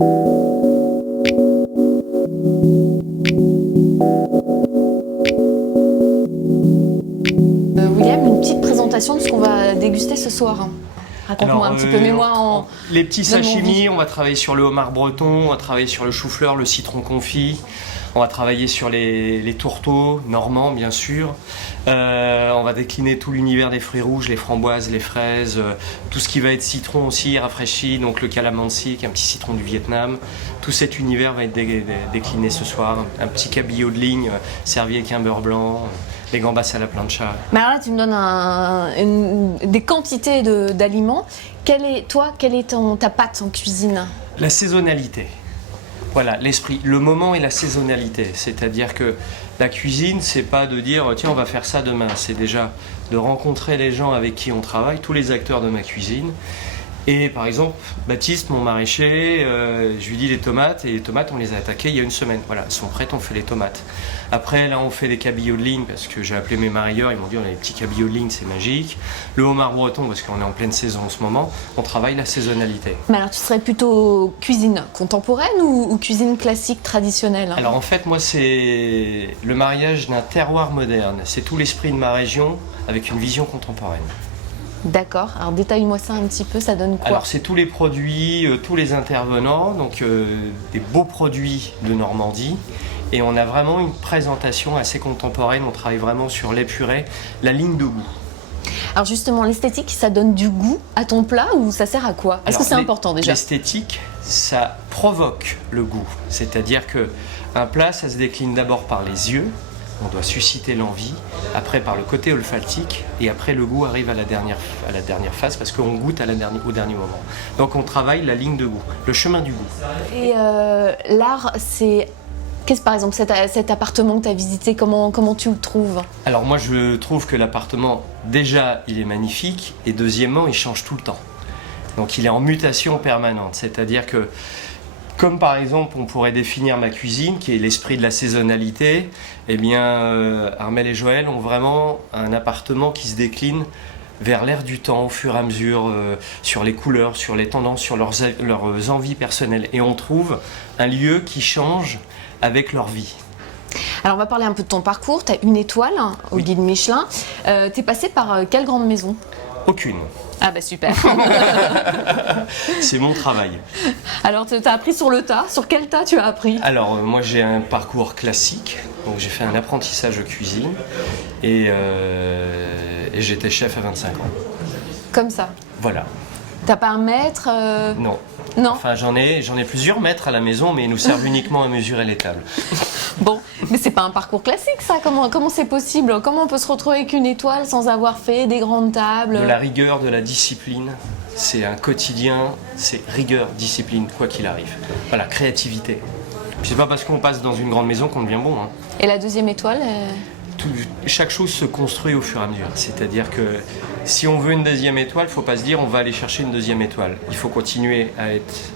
William, une petite présentation de ce qu'on va déguster ce soir. Raconte-moi un petit peu, mets-moi en... Les petits donne-moi sashimi, envie. on va travailler sur le homard breton, on va travailler sur le chou-fleur, le citron confit, on va travailler sur les tourteaux normands bien sûr. On va décliner tout l'univers des fruits rouges, les framboises, les fraises, tout ce qui va être citron aussi rafraîchi, donc le calamansi, qui est un petit citron du Vietnam. Tout cet univers va être décliné ce soir. Un petit cabillaud de ligne servi avec un beurre blanc, les gambas à la plancha. Mais alors là, tu me donnes des quantités d'aliments. Quelle est ta pâte en cuisine? La saisonnalité. Voilà, l'esprit, le moment et la saisonnalité. C'est-à-dire que la cuisine, c'est pas de dire tiens, on va faire ça demain. C'est déjà de rencontrer les gens avec qui on travaille, tous les acteurs de ma cuisine. Et par exemple, Baptiste, mon maraîcher, je lui dis les tomates, et les tomates, on les a attaquées il y a une semaine. Voilà, elles sont prêtes, on fait les tomates. Après, là, on fait des cabillots de ligne, parce que j'ai appelé mes marailleurs, ils m'ont dit on a des petits cabillots de ligne, c'est magique. Le homard breton, parce qu'on est en pleine saison en ce moment, on travaille la saisonnalité. Mais alors, tu serais plutôt cuisine contemporaine ou cuisine classique, traditionnelle? Alors en fait, moi, c'est le mariage d'un terroir moderne. C'est tout l'esprit de ma région avec une vision contemporaine. D'accord, alors détaille-moi ça un petit peu, ça donne quoi? Alors c'est tous les produits, tous les intervenants, donc des beaux produits de Normandie. Et on a vraiment une présentation assez contemporaine, on travaille vraiment sur l'épuré, la ligne de goût. Alors justement, l'esthétique, ça donne du goût à ton plat ou ça sert à quoi? Est-ce que c'est important déjà? L'esthétique, ça provoque le goût. C'est-à-dire qu'un plat, ça se décline d'abord par les yeux, on doit susciter l'envie, après par le côté olfactique, et après le goût arrive à la dernière phase parce qu'on goûte au dernier moment. Donc on travaille la ligne de goût, le chemin du goût. Et l'art, c'est... Par exemple, cet appartement que tu as visité, comment tu le trouves? Alors moi je trouve que l'appartement, déjà il est magnifique, et deuxièmement il change tout le temps. Donc il est en mutation permanente, c'est-à-dire que comme par exemple on pourrait définir ma cuisine qui est l'esprit de la saisonnalité, eh bien Armelle et Joël ont vraiment un appartement qui se décline vers l'air du temps au fur et à mesure, sur les couleurs, sur les tendances, sur leurs envies personnelles. Et on trouve un lieu qui change avec leur vie. Alors on va parler un peu de ton parcours, tu as une étoile au guide Michelin. Tu es passé par quelle grande maison? Aucune. Ah bah super. C'est mon travail. Alors tu as appris sur le tas, sur quel tas tu as appris? Alors moi j'ai un parcours classique, donc j'ai fait un apprentissage de cuisine et j'étais chef à 25 ans. Comme ça? Voilà. T'as pas un maître? Non. Non. Enfin j'en ai plusieurs maîtres à la maison, mais ils nous servent uniquement à mesurer les tables. Bon, mais c'est pas un parcours classique ça, comment c'est possible? Comment on peut se retrouver avec une étoile sans avoir fait des grandes tables? De la rigueur, de la discipline, c'est un quotidien, c'est rigueur, discipline, quoi qu'il arrive. Voilà, créativité. Puis c'est pas parce qu'on passe dans une grande maison qu'on devient bon. Hein. Et la deuxième étoile Chaque chose se construit au fur et à mesure. C'est-à-dire que si on veut une deuxième étoile, il ne faut pas se dire on va aller chercher une deuxième étoile. Il faut continuer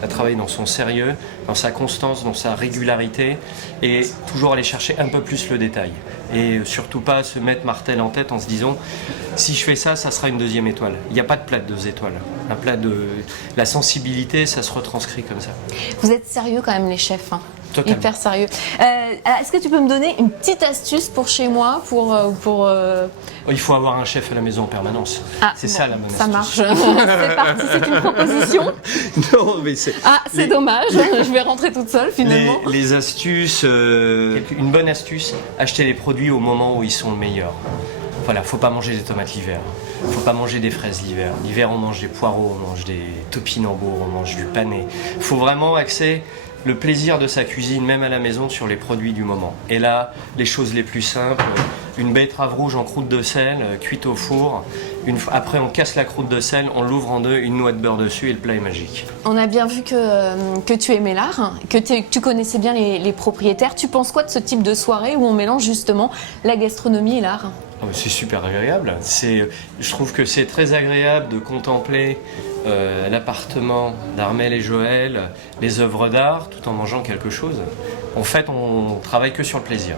à travailler dans son sérieux, dans sa constance, dans sa régularité et toujours aller chercher un peu plus le détail. Et surtout pas se mettre martel en tête en se disant si je fais ça, ça sera une deuxième étoile. Il n'y a pas de plat de 2 étoiles. Un plat de... La sensibilité, ça se retranscrit comme ça. Vous êtes sérieux quand même les chefs, hein? Totalement. Hyper sérieux. Est-ce que tu peux me donner une petite astuce pour chez moi Il faut avoir un chef à la maison en permanence. C'est ça la bonne astuce. Ça marche. C'est parti, c'est une proposition. Non, mais c'est... C'est dommage, je vais rentrer toute seule finalement. Les astuces, une bonne astuce, acheter les produits au moment où ils sont le meilleur. Voilà, faut pas manger des tomates l'hiver, faut pas manger des fraises l'hiver. L'hiver on mange des poireaux, on mange des topinambours, on mange du pané. Faut vraiment axer le plaisir de sa cuisine, même à la maison, sur les produits du moment. Et là, les choses les plus simples, une betterave rouge en croûte de sel, cuite au four. Après, on casse la croûte de sel, on l'ouvre en deux, une noix de beurre dessus et le plat est magique. On a bien vu que tu aimais l'art, que tu connaissais bien les propriétaires. Tu penses quoi de ce type de soirée où on mélange justement la gastronomie et l'art? C'est super agréable. Je trouve que c'est très agréable de contempler l'appartement d'Armelle et Joël, les œuvres d'art, tout en mangeant quelque chose. En fait, on travaille que sur le plaisir.